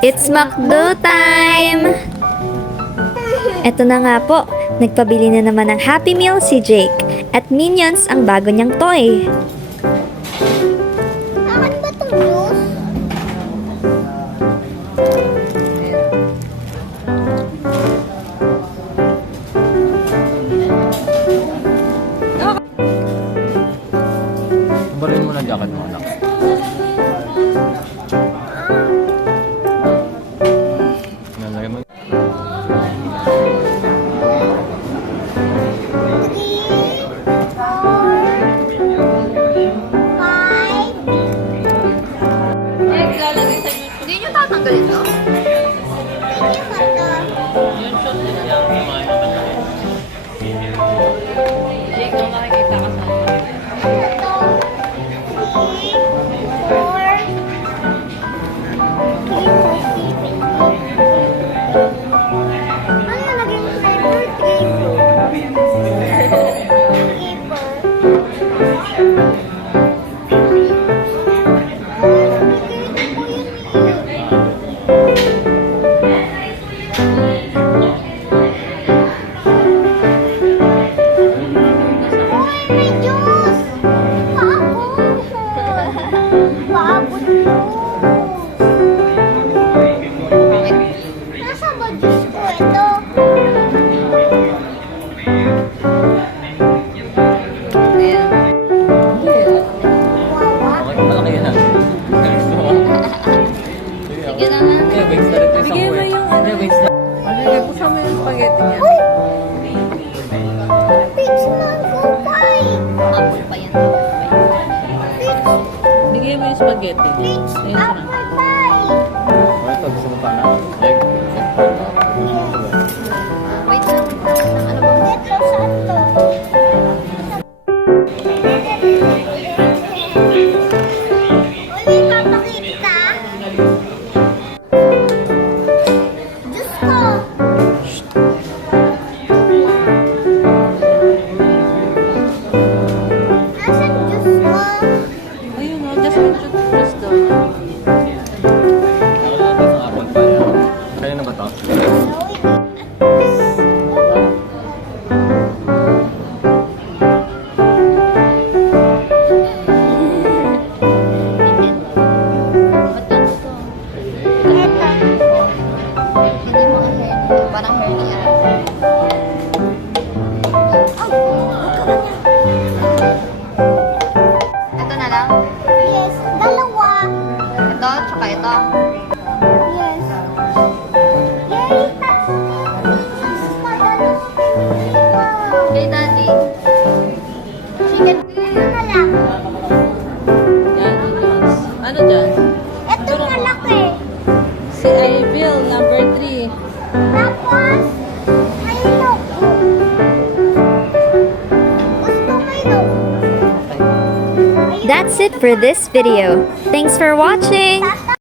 It's McDo time! Eto na nga po, nagpabili na naman ng Happy Meal si Jake at Minions ang bago niyang toy. Akin ba itong juice? Barin mo na jacket mo, anak. Nalagay mo. Hindi niyo tatanggalin to? Jake, kung nakikita ka sa Malaki yan, ha? Bigyan mo yung ano. Bigyan mo Kasama yung spaghetti niya. Fix mango pie! Apple pa yan. Bigyan mo yung spaghetti. Fix apple pie! Ito, gusto mo pa na? Like, Wait lang. Ano ba? Ito, saan to? Uy, may papakita. Diyos ko. Nasaan Diyos mo? Ayun o, just daw. ako lang ito sa apple pie, ha? Kaya na ba ito? Hindi mga hair nito. Parang hair ni Ate. Ito na lang. Yes, dalawa. Ito, tsaka ito. Yes. Yay, tatlo na yung pieces pa. Dalawa. Kay Daddy. Chicken na lang. Ano dyan? Ito malaki. Si Ivil, number 3. Tapos, ayun. Gusto kayo. That's it for this video. Thanks for watching! Tata.